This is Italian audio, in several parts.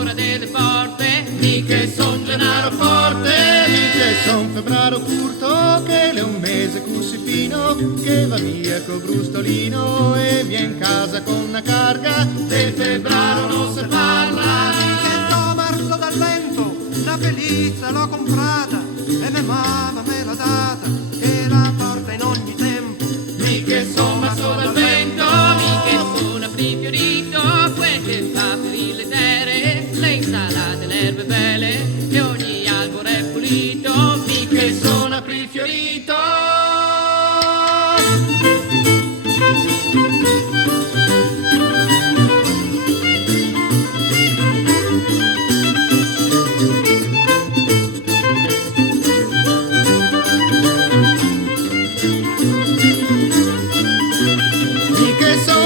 ancora delle porte, mi che son Gennaro forte, mi che son febbraio curto, che le un mese così fino, che va via co brustolino e vien casa con una carga, del febbraio non se parla. Mi che so marzo dal vento, una pelizza l'ho comprata e me mamma me l'ha data, che la porta in ogni tempo. Mi che son marzo dal vento, mi che sono apri fiorito, quel che fa fiorire le terre, le insalate, le erbe belle, e ogni albero è pulito, mi che sono apri fiorito.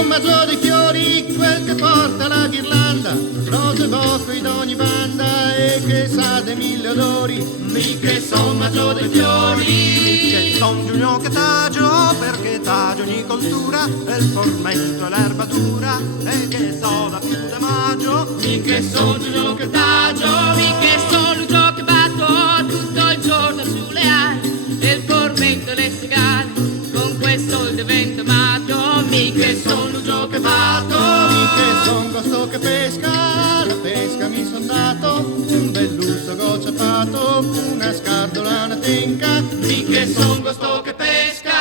Mazzo di fiori, quel che porta la ghirlanda, rose bocche d'ogni banda e che sa de mille odori. Mi che son mazzo dei fiori, Mi che son giugno che tagio, perché tagio ogni coltura, e il formento e l'erba dura, e che so da più de maggio. mi che son giugno che tagio, mi che son lucio che batto tutto il giorno sulle ali, e il formento e le segale, con questo il vento amato, mi che son lucio che batto. Mi che son costo che pesca, la pesca mi son dato, un bel lusso gocciapato, una scardola, una tenca. Mi che son questo che pesca.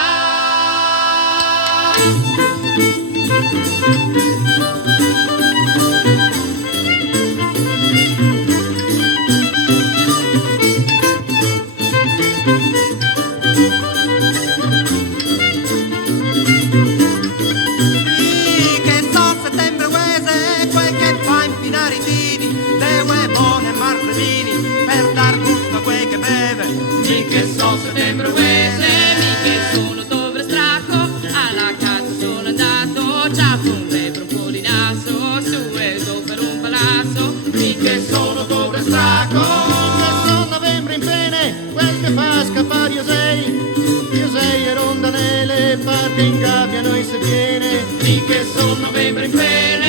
Mi che so settembre uese, quel che fa infinare i tini, de ue buone marzemini, per dar gusto a quei che beve. Mi che son settembre uese, mi che sono dove stracco, alla caccia sono andato, già con le broncolinasso, su e do per un palazzo, mi che sono dove stracco. Che son novembre in pene, quel che fa scappare Iosei e rondanele, perché ingabbiano i se viene. Mi che son novembre in pene,